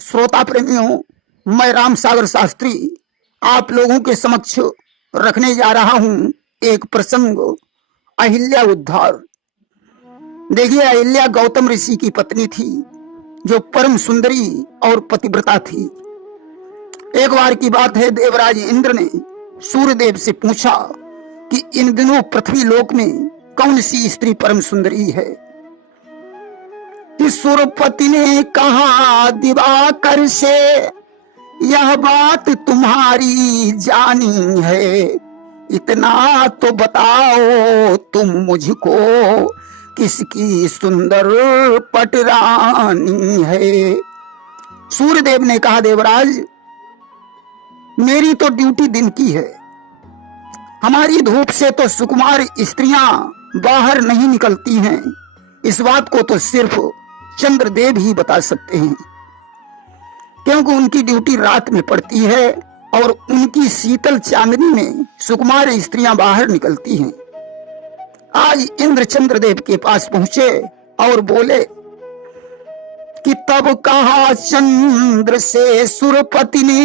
श्रोता प्रेमियों, मैं राम सागर शास्त्री आप लोगों के समक्ष रखने जा रहा हूं एक प्रसंग, अहिल्या उद्धार। देखिए, अहिल्या गौतम ऋषि की पत्नी थी जो परम सुंदरी और पतिव्रता थी। एक बार की बात है, देवराज इंद्र ने सूर्यदेव से पूछा कि इन दिनों पृथ्वी लोक में कौन सी स्त्री परम सुंदरी है। कि सुरपति ने कहा, दिवाकर से यह बात तुम्हारी जानी है, इतना तो बताओ तुम मुझको किसकी सुंदर पटरानी है। सूर्यदेव ने कहा, देवराज, मेरी तो ड्यूटी दिन की है। हमारी धूप से तो सुकुमार स्त्रियां बाहर नहीं निकलती हैं। इस बात को तो सिर्फ चंद्रदेव ही बता सकते हैं, क्योंकि उनकी ड्यूटी रात में पड़ती है और उनकी शीतल चांदनी में सुकुमार स्त्रियां बाहर निकलती हैं। आज इंद्र चंद्रदेव के पास पहुंचे और बोले कि तब कहा चंद्र से सुरपति ने,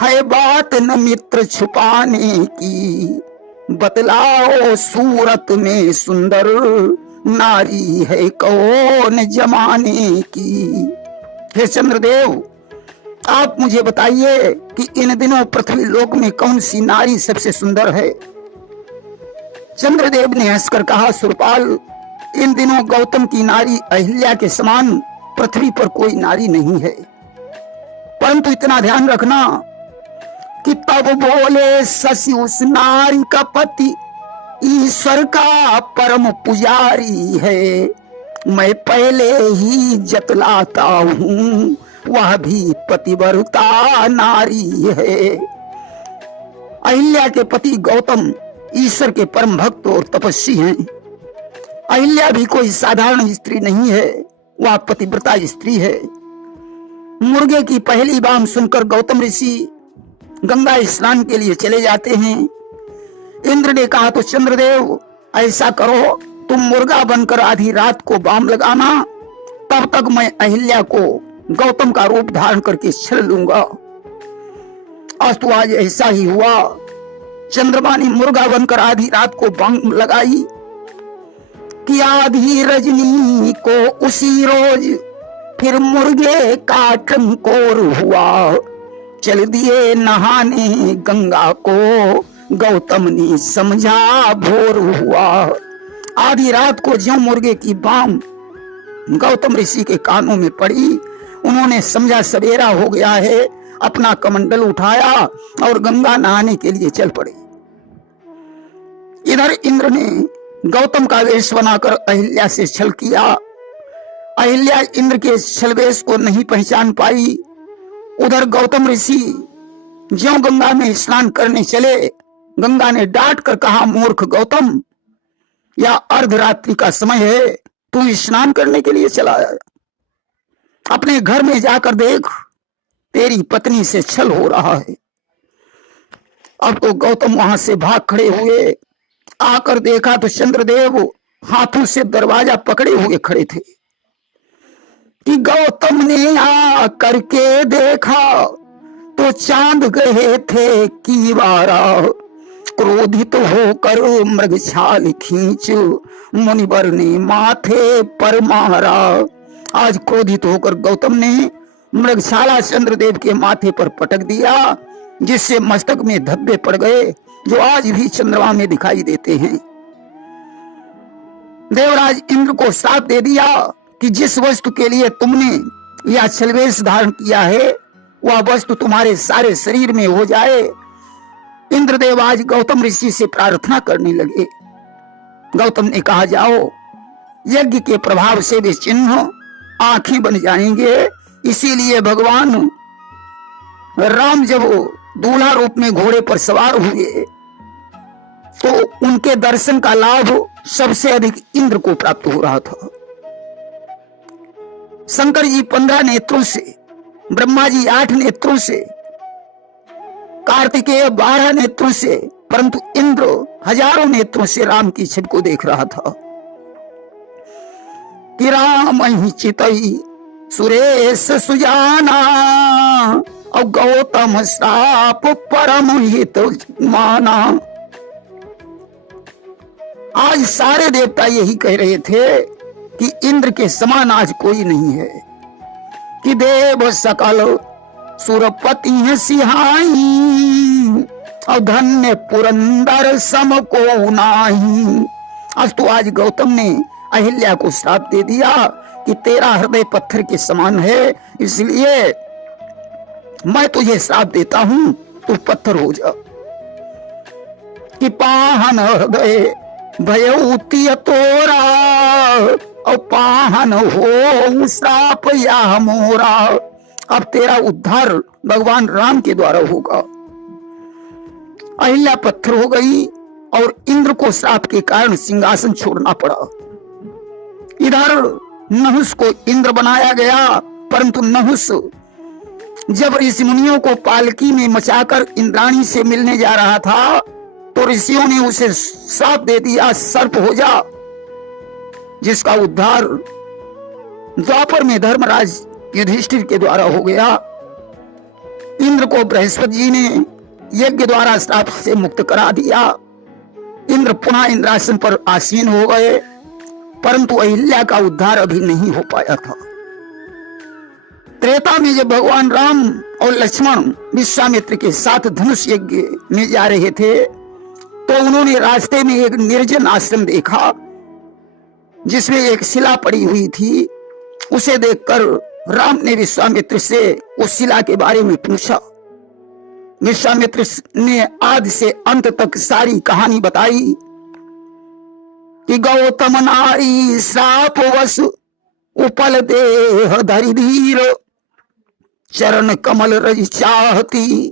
है बात न मित्र छुपाने की, बतलाओ सूरत में सुंदर नारी है कौन जमाने की। हे चंद्रदेव, आप मुझे बताइए कि इन दिनों पृथ्वी लोक में कौन सी नारी सबसे सुंदर है। चंद्रदेव ने हंसकर कहा, सुरपाल, इन दिनों गौतम की नारी अहिल्या के समान पृथ्वी पर कोई नारी नहीं है। परंतु इतना ध्यान रखना कि तब बोले शशि उस नारी का पति ईश्वर का परम पुजारी है। मैं पहले ही जतलाता हूँ, वह भी पतिव्रता नारी है। अहिल्या के पति गौतम ईश्वर के परम भक्त और तपस्वी हैं। अहिल्या भी कोई साधारण स्त्री नहीं है, वह पतिव्रता स्त्री है। मुर्गे की पहली बाम सुनकर गौतम ऋषि गंगा स्नान के लिए चले जाते हैं। इंद्र ने कहा, तो चंद्रदेव ऐसा करो, तुम मुर्गा बनकर आधी रात को बाम लगाना, तब तक मैं अहिल्या को गौतम का रूप धारण करके छल लूंगा। अस्तु, आज ऐसा ही हुआ। चंद्रमा ने मुर्गा बनकर आधी रात को बाम लगाई कि आधी रजनी को उसी रोज फिर मुर्गे का टंकोर हुआ। चल दिए नहाने गंगा को, गौतम ने समझा भोर हुआ। आधी रात को ज्यों मुर्गे की बाम गौतम ऋषि के कानों में पड़ी, उन्होंने समझा सवेरा हो गया है, अपना कमंडल उठाया और गंगा नहाने के लिए चल पड़े। इधर इंद्र ने गौतम का वेश बनाकर अहिल्या से छल किया। अहिल्या इंद्र के छलवेश को नहीं पहचान पाई। उधर गौतम ऋषि ज्यों गंगा में स्नान करने चले, गंगा ने डांट कर कहा, मूर्ख गौतम, यह अर्धरात्रि का समय है, तू स्नान करने के लिए चला आया। अपने घर में जाकर देख, तेरी पत्नी से छल हो रहा है। अब तो गौतम वहां से भाग खड़े हुए। आकर देखा तो चंद्रदेव हाथों से दरवाजा पकड़े हुए खड़े थे। कि गौतम ने आ करके देखा तो चांद गए थे कीवारा, क्रोधित होकर मृगछाल खींच मुनिवर ने माथे पर मारा। आज क्रोधित होकर गौतम ने मृगछाला चंद्रदेव के माथे पर पटक दिया, जिससे मस्तक में धब्बे पड़ गए, जो आज भी चंद्रमा में दिखाई देते हैं। देवराज इंद्र को श्राप दे दिया कि जिस वस्तु के लिए तुमने यह छलवेश धारण किया है, वह वस्तु तुम्हारे सारे शरीर में हो जाए। इंद्रदेव आज गौतम ऋषि से प्रार्थना करने लगे। गौतम ने कहा, जाओ, यज्ञ के प्रभाव से वे चिन्ह आंखें बन जाएंगे। इसीलिए भगवान राम जब दूल्हा रूप में घोड़े पर सवार हुए तो उनके दर्शन का लाभ सबसे अधिक इंद्र को प्राप्त हो रहा था। शंकर जी 15 नेत्रों से, ब्रह्मा जी 8 नेत्रों से, कार्तिकेय 12 नेत्रों से, परंतु इंद्र हजारों नेत्रों से राम की छवि को देख रहा था। कि राम ही चितई सुरेश सुजाना और गौतम श्राप परम हित माना। आज सारे देवता यही कह रहे थे कि इंद्र के समान आज कोई नहीं है, कि देव सकल सुरपति है सिहाई और धन्य पुरंदर सम को नाही। आज गौतम ने अहिल्या को श्राप दे दिया कि तेरा हृदय पत्थर के समान है, इसलिए मैं तुझे श्राप देता हूं, तू पत्थर हो जा। कि पाहन हृदय भयउति तोरा और पाहन हो श्राप या मोरा। अब तेरा उद्धार भगवान राम के द्वारा होगा। अहिल्या पत्थर हो गई और इंद्र को श्राप के कारण सिंहासन छोड़ना पड़ा। इधर नहुस को इंद्र बनाया गया, परंतु नहुस जब ऋषि मुनियों को पालकी में मचाकर इंद्राणी से मिलने जा रहा था तो ऋषियों ने उसे श्राप दे दिया, सर्प हो जा, जिसका उद्धार द्वापर में धर्मराज युधिष्ठिर के द्वारा हो गया। इंद्र को बृहस्पति जी ने यज्ञ द्वारा श्राप से मुक्त करा दिया। इंद्र पुनः इंद्रासन पर आसीन हो गए, परंतु अहिल्या का उद्धार अभी नहीं हो पाया था। त्रेता में जब भगवान राम और लक्ष्मण विश्वामित्र के साथ धनुष यज्ञ में जा रहे थे तो उन्होंने रास्ते में एक निर्जन आश्रम देखा जिसमें एक शिला पड़ी हुई थी। उसे देखकर राम ने विश्वामित्र से उस शिला के बारे में पूछा। विश्वामित्र ने आदि से अंत तक सारी कहानी बताई कि गौतम नारी श्राप वश उपल देह धरि धीर चरण कमल रज चाहती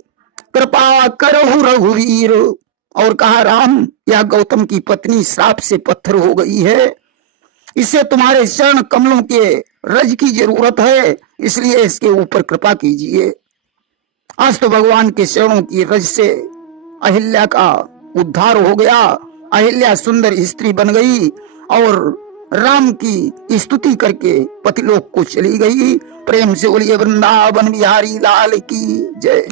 कृपा करहु रघुवीर। और कहा, राम, यह गौतम की पत्नी श्राप से पत्थर हो गई है, इसे तुम्हारे चरण कमलों के रज की जरूरत है, इसलिए इसके ऊपर कृपा कीजिए। आज तो भगवान के चरणों की रज से अहिल्या का उद्धार हो गया। अहिल्या सुंदर स्त्री बन गई और राम की स्तुति करके पतिलोक को चली गई। प्रेम से बोलिए वृंदावन बिहारी लाल की जय।